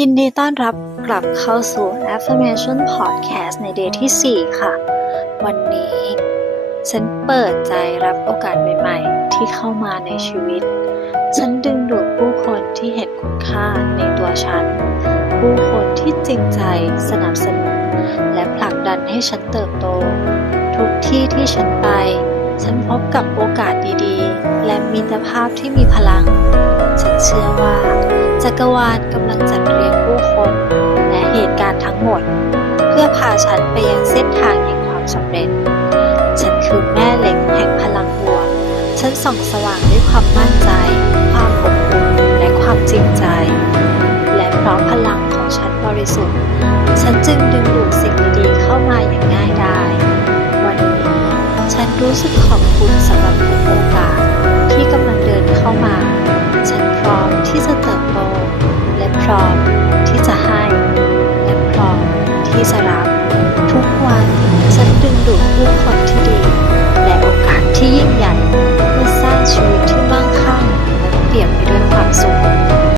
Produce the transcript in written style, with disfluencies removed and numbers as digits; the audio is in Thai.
ยินดีต้อนรับกลับเข้าสู่ Affirmation Podcast ในเดย์ที่ 4 ค่ะ วันนี้ฉันเปิดใจรับโอกาสใหม่ๆที่เข้ามาในชีวิต ฉันดึงดูดผู้คนที่เห็นคุณค่าในตัวฉัน ผู้คนที่จริงใจสนับสนุนและผลักดันให้ฉันเติบโต ทุกที่ที่ฉันไป ฉันพบกับโอกาสดีๆ และมิตรภาพที่มีพลัง ฉันเชื่อว่าจักรวาลกำลังจัดเรียงผู้คนและเหตุการณ์ทั้งหมด เพื่อพาฉันไปยังเส้นทางแห่งความสำเร็จ ฉันคือแม่เหล็กแห่งพลังบวก ฉันส่องสว่างด้วยความมั่นใจ ความอบอุ่นและความจริงใจ และเพราะพลังของฉันบริสุทธิ์ ฉันจึงดึงดูดสิ่งดีๆเข้ามาอย่างง่ายดาย วันนี้ฉันรู้สึกขอบคุณสำหรับทุกโอกาสที่กำลังเดินเข้ามา ฉันพร้อมที่จะเติบโต และพร้อมที่จะให้ และพร้อมที่จะรับ